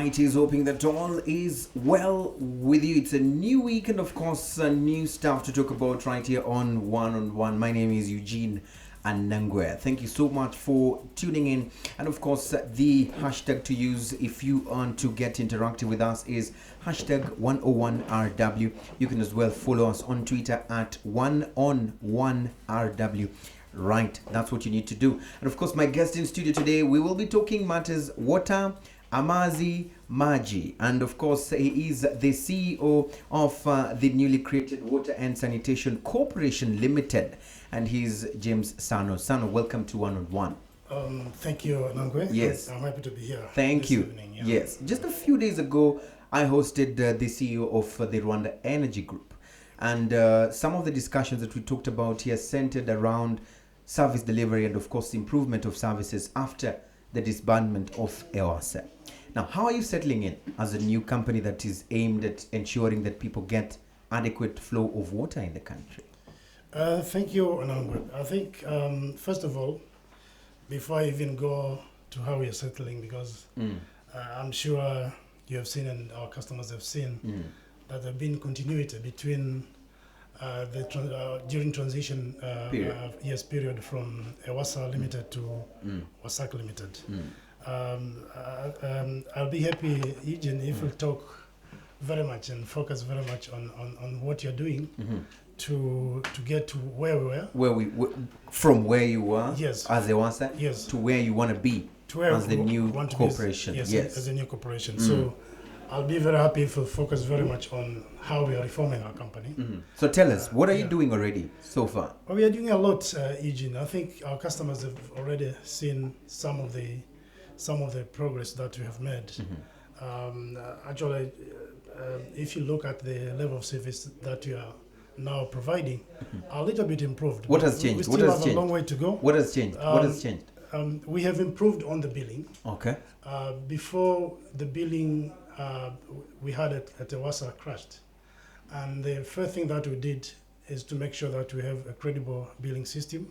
right, is hoping that all is well with you. It's a new week and of course new stuff to talk about right here on One. My name is Eugene Anangwe. Thank you so much for tuning in, and of course the hashtag to use if you want to get interactive with us is hashtag 101RW. You can as well follow us on Twitter at 1on1RW. Right, that's what you need to do. And of course, my guest in studio today, we will be talking matters water, Amazi Maji, and of course he is the CEO of the newly created Water and Sanitation Corporation Limited, and he's James Sano. Sano, welcome to One on One. Thank you, Nangwe. Yes, I'm happy to be here. Thank you. Evening, yeah. Yes, just a few days ago, I hosted the CEO of the Rwanda Energy Group, and some of the discussions that we talked about here centered around service delivery and of course improvement of services after the disbandment of EWASA. Now, how are you settling in as a new company that is aimed at ensuring that people get adequate flow of water in the country? Thank you, Nangwe. I think, first of all, before I even go to how we are settling, because I'm sure you have seen and our customers have seen that there have been continuity between during transition period from EWASA Limited to WASAC Limited. I'll be happy, Eugene, if we'll talk very much and focus very much on what you're doing to get to where we were. From where you were, yes, as EWASA, yes, to where you want to be as the new corporation. Yes, as a new corporation. So I'll be very happy if we focus very much on how we are reforming our company. So tell us, what are you doing already so far? Well, we are doing a lot, Eugene. I think our customers have already seen some of the progress that we have made. Actually, if you look at the level of service that we are now providing, a little bit improved. What has changed? We still have a long way to go. What has changed? We have improved on the billing. Okay. Before the billing, we had it at EWASA crashed. And the first thing that we did is to make sure that we have a credible billing system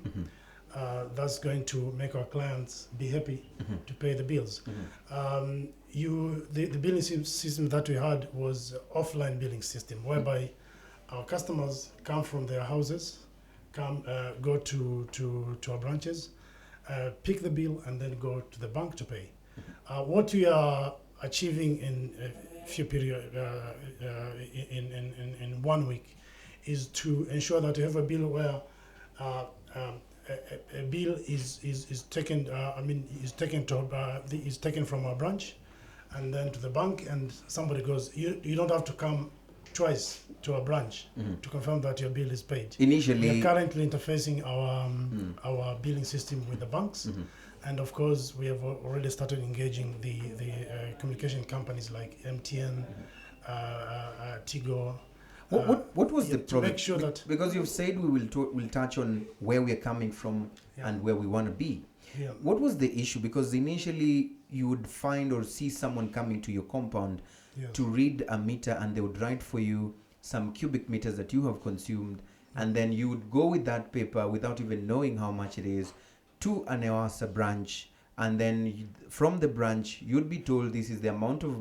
that's going to make our clients be happy to pay the bills. The billing system that we had was offline billing system, whereby our customers come from their houses, go to our branches, pick the bill, and then go to the bank to pay. What we are achieving in a few period in 1 week is to ensure that you have a bill where a bill is taken. Is taken from our branch, and then to the bank, and somebody goes. You don't have to come twice to our branch to confirm that your bill is paid. Initially, we are currently interfacing our billing system with the banks. And of course, we have already started engaging the communication companies like MTN, Tigo. What was the problem? To make sure that, because you've said we'll touch on where we're coming from and where we want to be. Yeah. What was the issue? Because initially you would find or see someone coming to your compound to read a meter, and they would write for you some cubic meters that you have consumed, and then you would go with that paper without even knowing how much it is to an EWASA branch, and then from the branch you'd be told this is the amount of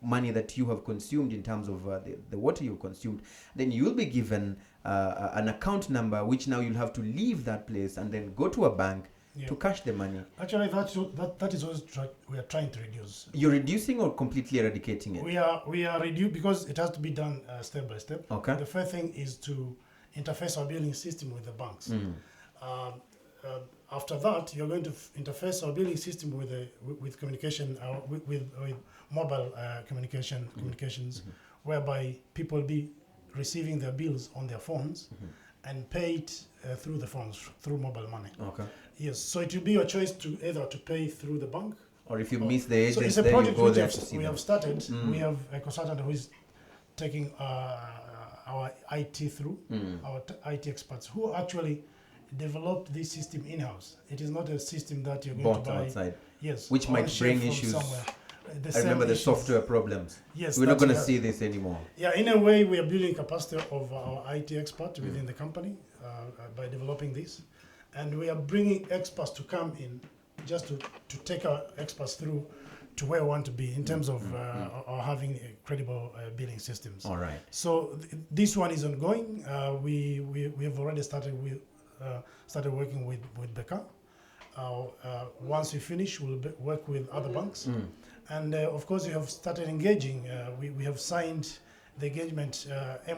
money that you have consumed in terms of the water you've consumed. Then you'll be given an account number, which now you'll have to leave that place and then go to a bank to cash the money. Actually, that is what we are trying to reduce. You're reducing or completely eradicating it? We are reducing because it has to be done step by step. Okay. The first thing is to interface our billing system with the banks. After that, you're going to interface our billing system with communication, with mobile communications, whereby people will be receiving their bills on their phones and pay it through the phones, through mobile money. Okay. Yes, so it will be your choice to either to pay through the bank, or if you miss the agent, so it's a then project you go which there to see we them. have started. We have a consultant who is taking our IT through, our IT experts who actually developed this system in-house. It is not a system that you're going to buy outside. Yes, which might bring issues. Somewhere. I remember the software problems. Yes, we're not going to see this anymore. Yeah, in a way, we are building capacity of our IT expert within the company by developing this, and we are bringing experts to come in just to take our experts through to where we want to be in terms of having credible billing systems. All right. So this one is ongoing. We have already started working with Becca. Once we finish, we'll work with other banks, and of course we have started engaging. We have signed the engagement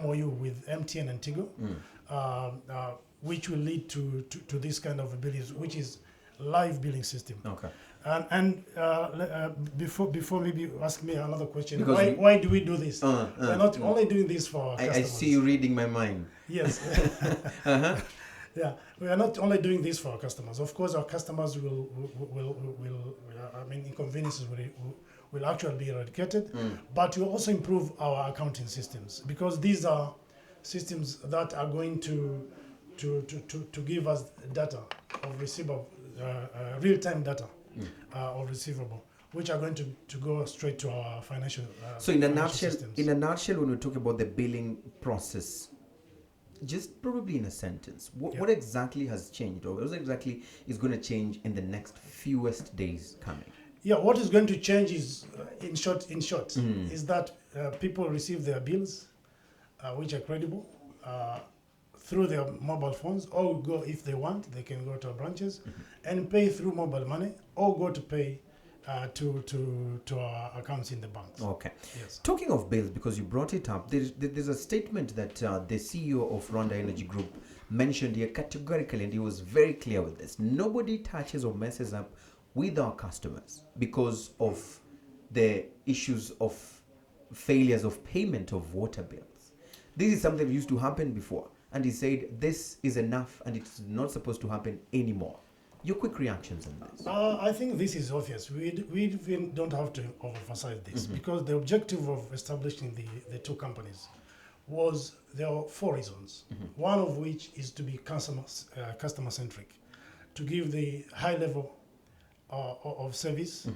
MOU with MTN and Tigo, which will lead to this kind of billing, which is live billing system. Okay. And before maybe you ask me another question, Because why do we do this? We're not only doing this for our customers. I see you reading my mind. Yes. Yeah, we are not only doing this for our customers. Of course, our customers will inconveniences will actually be eradicated, but we'll also improve our accounting systems, because these are systems that are going to give us data of receivable, real-time data of receivable, which are going to go straight to our financial. So in a systems. nutshell, when we talk about the billing process, just probably in a sentence, what exactly has changed, or what exactly is going to change in the next fewest days coming? Yeah, what is going to change is, in short, is that people receive their bills, which are credible, through their mobile phones, or go, if they want, they can go to our branches and pay through mobile money, or go to pay to our accounts in the banks. Okay. Yes. Talking of bills, because you brought it up, there's a statement that the CEO of Rwanda Energy Group mentioned here categorically, and he was very clear with this. Nobody touches or messes up with our customers because of the issues of failures of payment of water bills. This is something that used to happen before, and he said this is enough and it's not supposed to happen anymore. Your quick reactions on this? I think this is obvious. We don't have to overemphasize this, because the objective of establishing the two companies was, there are 4 reasons. One of which is to be customer centric, to give the high level of service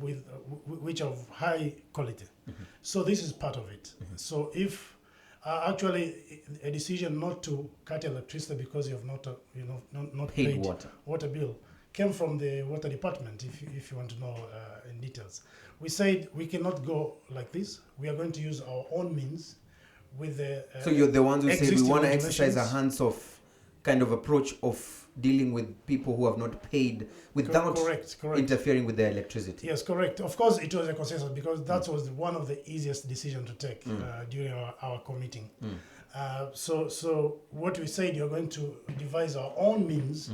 with which of high quality. So this is part of it. So if actually a decision not to cut electricity because you have not paid water bill came from the water department. If you want to know in details, we said we cannot go like this. We are going to use our own means with the. So you're the ones who say we want to exercise a regulations. hands-off kind of approach of dealing with people who have not paid without Correct. interfering with their electricity. Yes, correct. Of course, it was a consensus, because that was one of the easiest decisions to take during our committee. So what we said, you're going to devise our own means,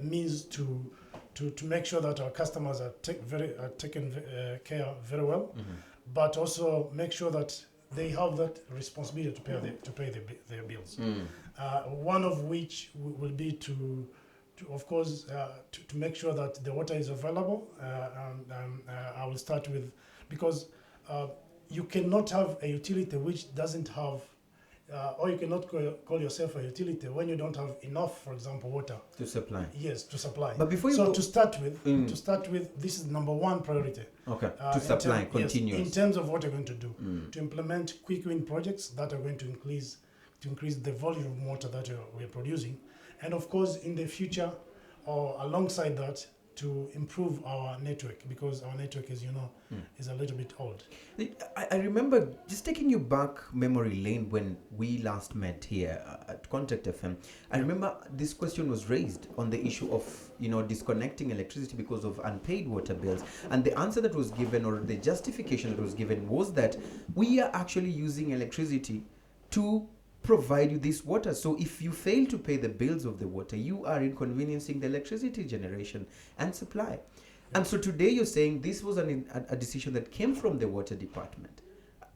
means to make sure that our customers are taken care of very well, but also make sure that they have that responsibility to pay their bills. One of which will be to of course, to make sure that the water is available. I will start with, because you cannot have a utility which doesn't have, or you cannot call yourself a utility when you don't have enough, for example, water to supply. Yes, to supply. But before you so go, to start with, this is number 1 priority. Okay. To supply continuous. Yes, in terms of what you're going to do, to implement quick win projects that are going to increase the volume of water that we're producing, and of course in the future, or alongside that, to improve our network, because our network, as you know, is a little bit old. I remember, just taking you back memory lane, when we last met here at Contact FM, I remember this question was raised on the issue of, disconnecting electricity because of unpaid water bills. And the answer that was given, or the justification that was given, was that we are actually using electricity to provide you this water. So if you fail to pay the bills of the water, you are inconveniencing the electricity generation and supply. Yeah. And so today you're saying this was a decision that came from the water department.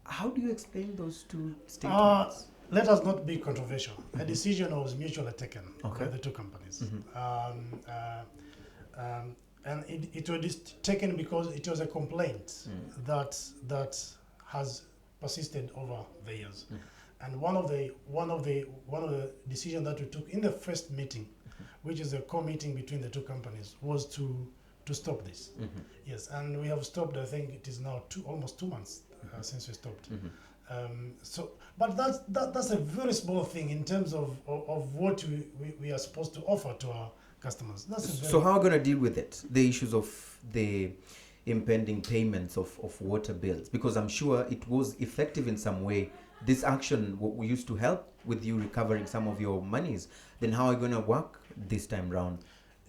How do you explain those two statements? Let us not be controversial. A decision was mutually taken by the two companies. And it was taken because it was a complaint that has persisted over the years. And one of the decisions that we took in the first meeting, which is a co-meeting between the two companies, was to stop this. Yes, and we have stopped. I think it is now almost 2 months since we stopped. But that's a very small thing in terms of what we are supposed to offer to customers. That's a So how are we going to deal with it? The issues of the impending payments of water bills, because I'm sure it was effective in some way. This action we used to help with you recovering some of your monies. Then how are you going to work this time round?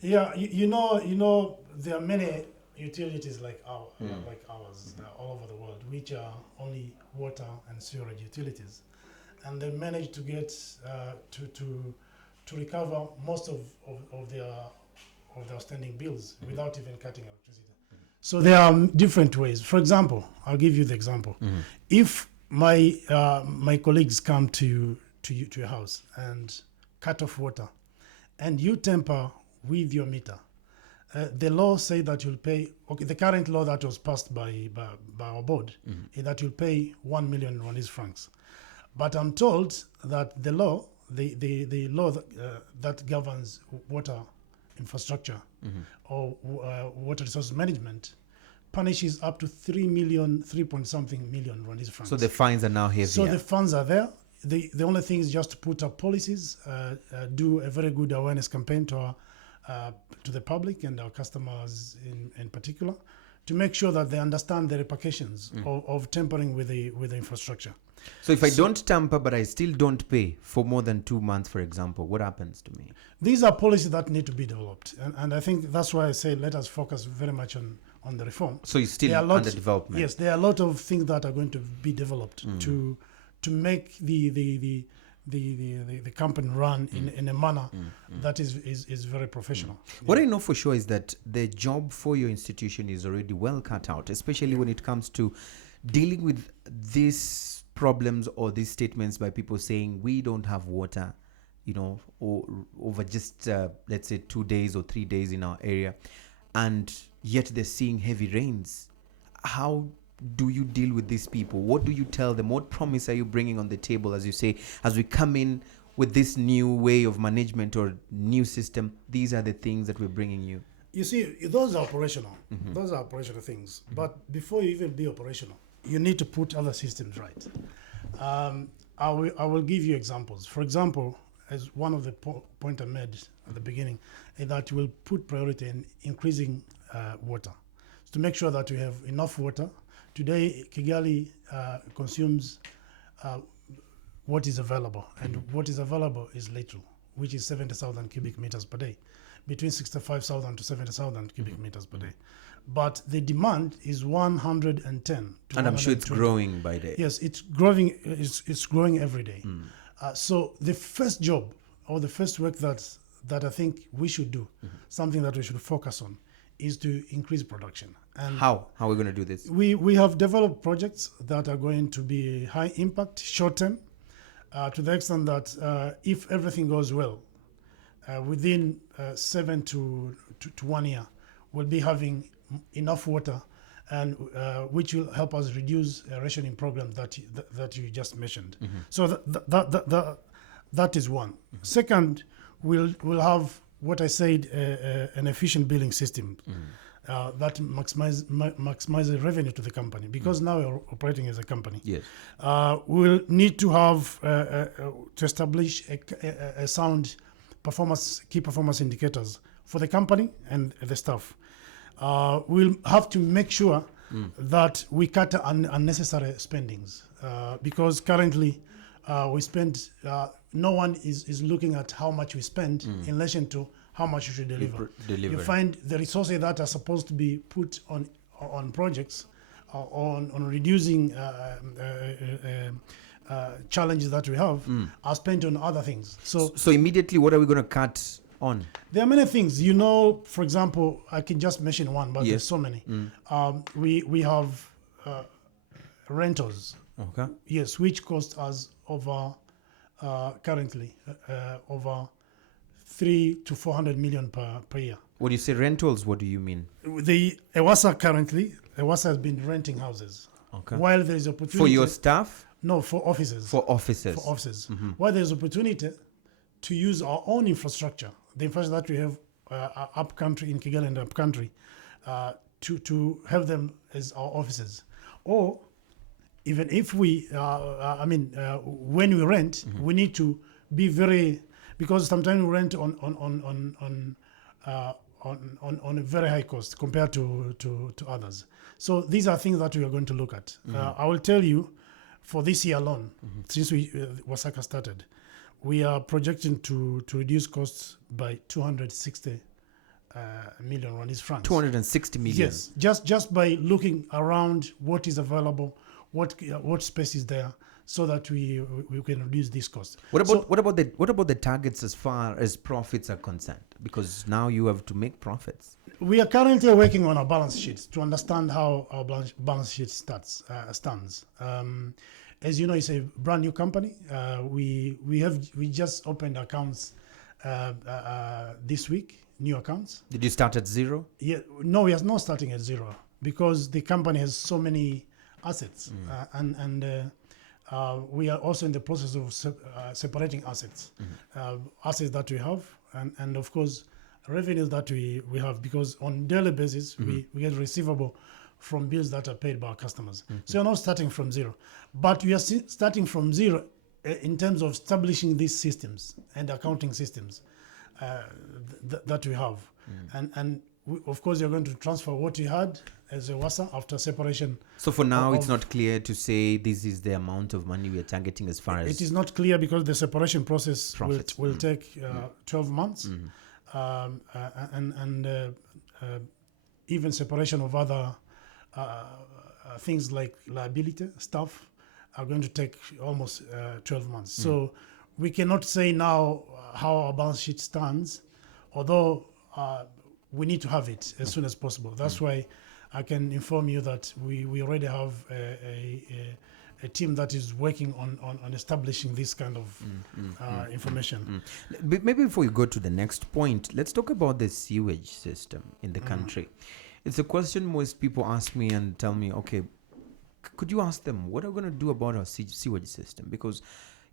Yeah, you know, there are many utilities like ours all over the world, which are only water and sewerage utilities, and they managed to get to recover most of their outstanding bills without even cutting electricity. So there are different ways. For example, I'll give you the example. If my colleagues come to your house and cut off water, and you tamper with your meter, the law say that you'll pay. Okay, the current law that was passed by our board is that you'll pay 1 million Rwandese francs. But I'm told that the law, the law that governs water infrastructure or water resource management, punishes up to 3 point something million Rwandese francs. So the fines are now heavier. So the funds are there. The only thing is just to put up policies, do a very good awareness campaign to the public and our customers in particular, to make sure that they understand the repercussions of tampering with the infrastructure. So if I don't tamper but I still don't pay for more than 2 months, for example, what happens to me? These are policies that need to be developed, and I think that's why I say let us focus very much on the reform. So it's still under development. Yes, there are a lot of things that are going to be developed to make the company run in a manner that is very professional. What I know for sure is that the job for your institution is already well cut out, especially when it comes to dealing with these problems or these statements by people saying we don't have water, or over just let's say 2 days or 3 days in our area, and yet they're seeing heavy rains. How do you deal with these people? What do you tell them? What promise are you bringing on the table, as you say, as we come in with this new way of management or new system? These are the things that we're bringing you. You see, those are operational. Those are operational things. But before you even be operational, you need to put other systems right. I will give you examples. For example, as one of the point I made at the beginning, is that we'll put priority in increasing water, to make sure that we have enough water. Today, Kigali consumes what is available, and what is available is little, which is 70,000 cubic meters per day, between 65,000 to 70,000 cubic meters per day. But the demand is 110. And I'm sure it's growing by day. Yes, it's growing. It's growing every day. So the first job or the first work that I think we should do, something that we should focus on, is to increase production. And how are we going to do this? We have developed projects that are going to be high impact, short term, to the extent that if everything goes well, within 7 to 1 year, we'll be having enough water, and which will help us reduce rationing programs that you just mentioned. So that is one. Second, we'll have what I said, an efficient billing system that maximizes revenue to the company, because now we're operating as a company. Yes. We'll need to have to establish a sound key performance indicators for the company and the staff. We'll have to make sure that we cut unnecessary spendings, because currently we spend, no one is looking at how much we spend in relation to how much you should deliver. You find the resources that are supposed to be put on projects, on reducing challenges that we have, are spent on other things. So immediately, what are we going to cut on? There are many things. For example, I can just mention one, but there's so many. We have rentals. Okay. Yes, which cost us over currently over 300 to 400 million per year. When you say rentals, what do you mean? The EWASA has been renting houses. Okay. While there is opportunity for your staff? No, for offices. For offices. While there is opportunity to use our own infrastructure, the infrastructure that we have up country in Kigali and up country, to have them as our offices, or even if we, when we rent, we need to be very, because sometimes we rent on on a very high cost compared to others. So these are things that we are going to look at. I will tell you, for this year alone, since Wasaka started, we are projecting to reduce costs by 260 million Rwandese francs. 260 million. Yes, just by looking around what is available, what space is there, so that we can reduce this cost. What about the targets as far as profits are concerned? Because now you have to make profits. We are currently working on our balance sheets to understand how our balance sheet stands. As you know, it's a brand new company. We just opened accounts this week, new accounts. Did you start at zero? Yeah, no, we are not starting at zero because the company has so many assets, and we are also in the process of separating assets, assets that we have, and of course revenues that we have, because on daily basis we get receivable from bills that are paid by our customers. So you're not starting from zero, but we are starting from zero in terms of establishing these systems and accounting systems that we have, and of course you're going to transfer what you had as a WASA after separation. So for now, it's not clear to say this is the amount of money we are targeting as far as... It is not clear because the separation process will take 12 months. And even separation of other things like liability, stuff, are going to take almost 12 months. So we cannot say now how our balance sheet stands, although we need to have it as soon as possible. That's why I can inform you that we already have a team that is working on establishing this kind of information. Maybe before you go to the next point, let's talk about the sewage system in the country. It's a question most people ask me and tell me, okay, could you ask them what are we going to do about our sewage system? Because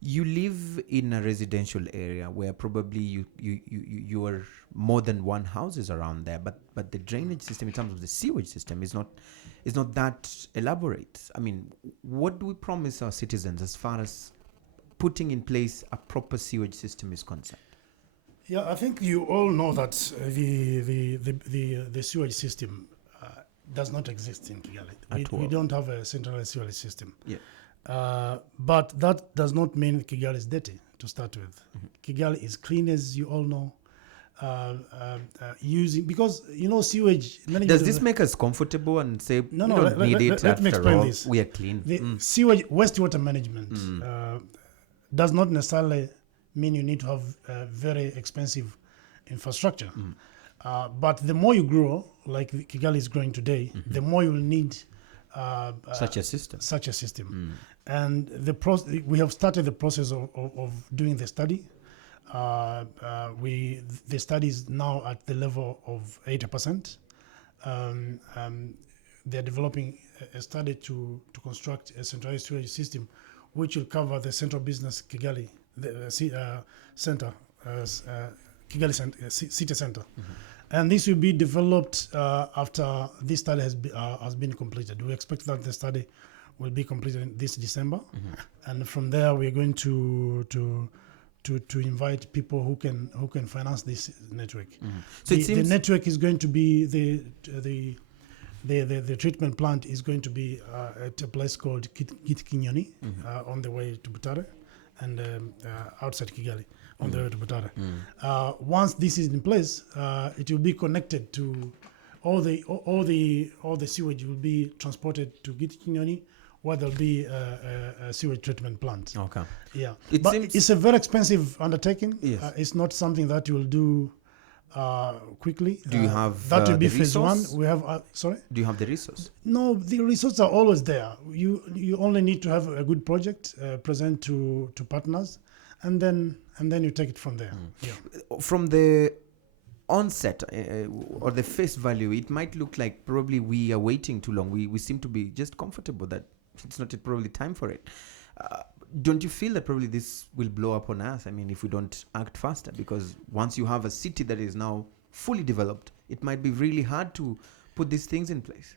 you live in a residential area where probably you are more than one houses around there, but the drainage system in terms of the sewage system is not that elaborate. I mean, what do we promise our citizens as far as putting in place a proper sewage system is concerned? Yeah, I think you all know that the sewage system does not exist in Kigali. We don't have a centralized sewage system. Yeah. But that does not mean Kigali is dirty to start with. Kigali is clean, as you all know. Using, because sewage. Does this make us comfortable and say no? Let me explain this. We are clean. The sewage wastewater management does not necessarily mean you need to have very expensive infrastructure. But the more you grow, like Kigali is growing today, the more you will need such a system. And we have started the process of doing the study. The study is now at the level of 80%. They're developing a study to construct a centralized sewage system, which will cover the central business Kigali, the center, Kigali city center. And this will be developed after this study has been completed. We expect that the study will be completed this December, and from there we are going to invite people who can finance this network. So the network is going to be the treatment plant is going to be at a place called Gitkinyoni on the way to Butare, and outside Kigali on the way to Butare. Once this is in place, it will be connected to all the sewage will be transported to Gitkinyoni, where there'll be a sewage treatment plant. Okay. Yeah. It's a very expensive undertaking. Yes. It's not something that you will do quickly. Do you have that will be the phase resource? 1. We have sorry. Do you have the resource? No, the resources are always there. You only need to have a good project, present to partners, and then you take it from there. Yeah. From the onset or the face value, it might look like probably we are waiting too long. We seem to be just comfortable that it's not probably time for it. Don't you feel that probably this will blow up on us? I mean, if we don't act faster, because once you have a city that is now fully developed, it might be really hard to put these things in place.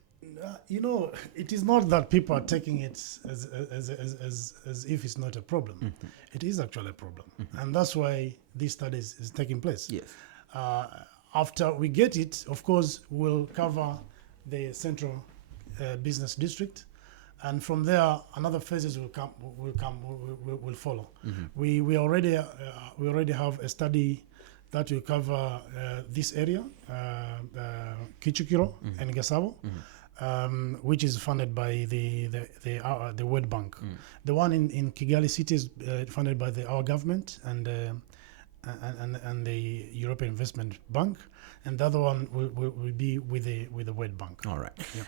It is not that people are taking it as if it's not a problem. It is actually a problem, and that's why this study is taking place. Yes. After we get it, of course, we'll cover the central business district, and from there, another phases will follow. We already have a study that will cover this area, Kichukiro and Gasabo, which is funded by the World Bank. The one in Kigali City is funded by our government and the European Investment Bank, and the other one will be with the World Bank. All right. Yeah.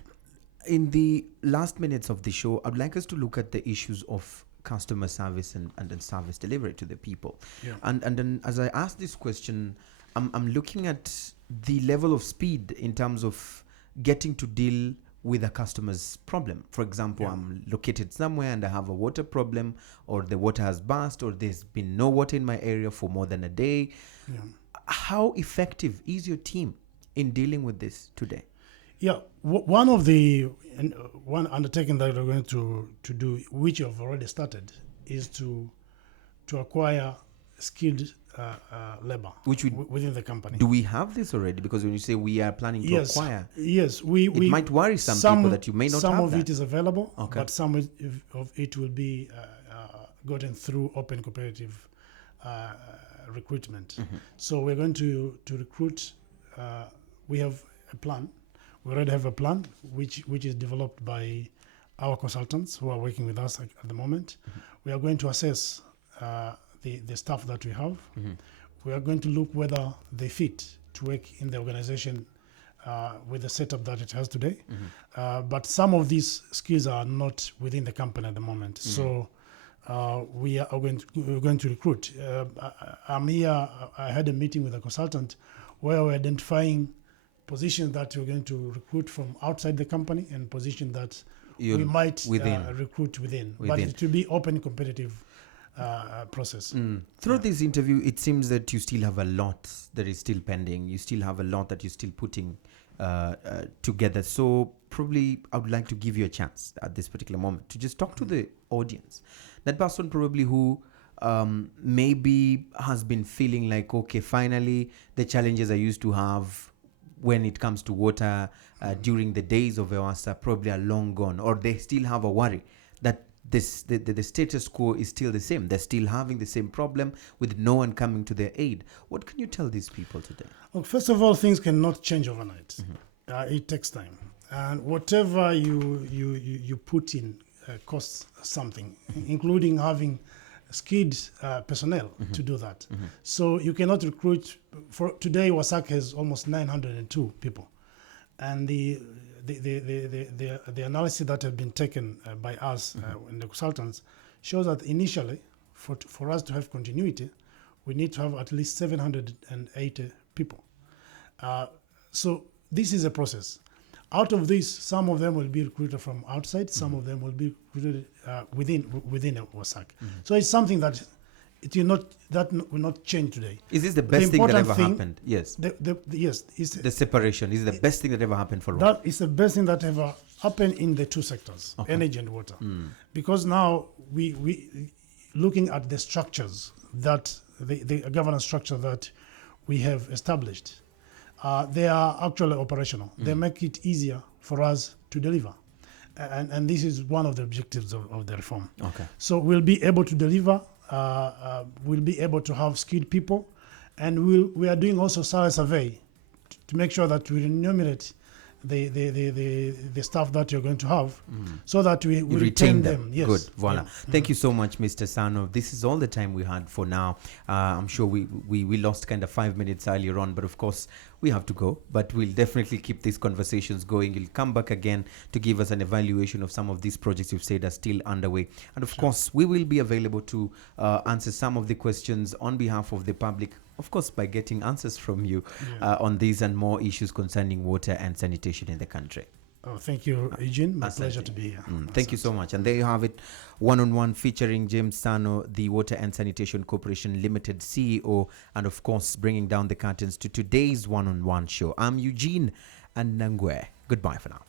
In the last minutes of the show, I'd like us to look at the issues of customer service and service delivery to the people. Yeah. And then as I ask this question, I'm looking at the level of speed in terms of getting to deal with a customer's problem. For example, I'm located somewhere and I have a water problem, or the water has burst, or there's been no water in my area for more than a day. Yeah. How effective is your team in dealing with this today? Yeah, one undertaking that we're going to do, which have already started, is to acquire skilled labor within the company. Do we have this already? Because when you say we are planning to acquire, yes, it might worry some people that you may not have some of that. it is available, Okay. but some of it will be gotten through open competitive recruitment. So we're going to recruit. We have a plan. We already have a plan which is developed by our consultants who are working with us at the moment. We are going to assess the staff that we have. We are going to look whether they fit to work in the organization with the setup that it has today. But some of these skills are not within the company at the moment. So we're going to recruit. I'm here. I had a meeting with a consultant where we're identifying positions that we're going to recruit from outside the company and positions that we might recruit within. But it will be open competitive process. Through this interview, it seems that you still have a lot that is still pending. You still have a lot that you're still putting together. So probably I would like to give you a chance at this particular moment to just talk to the audience. That person probably who maybe has been feeling like, okay, finally the challenges I used to have when it comes to water during the days of EWASA probably are long gone, or they still have a worry that the status quo is still the same. They're still having the same problem with no one coming to their aid. What can you tell these people today? Well, first of all, things cannot change overnight. It takes time. And whatever you put in costs something, including having skilled personnel to do that. So you cannot recruit. For today, WASAC has almost 902 people, and the analysis that have been taken by us and the consultants shows that initially, for us to have continuity, we need to have at least 780 people. So this is a process. Out of this, some of them will be recruited from outside, some of them will be recruited within a WASAC. So it's something that will not change today. Is this the best thing that ever happened? Yes. Yes. The separation is the best thing that ever happened for that is the best thing that ever happened in the two sectors, energy and water. Because now we looking at the structures that the governance structure that we have established. They are actually operational. They make it easier for us to deliver. And this is one of the objectives of the reform. Okay. So we'll be able to deliver, we'll be able to have skilled people, and we are doing also survey to make sure that we enumerate the staff that you're going to have so that we retain them. Yes. Good. Voila. Thank you so much, Mr. Sano. This is all the time we had for now. I'm sure we lost kind of 5 minutes earlier on, but of course we have to go. But we'll definitely keep these conversations going. You'll come back again to give us an evaluation of some of these projects you've said are still underway. And of course, we will be available to answer some of the questions on behalf of the public, of course, by getting answers from you on these and more issues concerning water and sanitation in the country. Oh, thank you, Eugene. My pleasure to be here. Thank you so much. And there you have it, one-on-one featuring James Sano, the Water and Sanitation Corporation Limited CEO, and of course, bringing down the curtains to today's one-on-one show. I'm Eugene and Nangwe. Goodbye for now.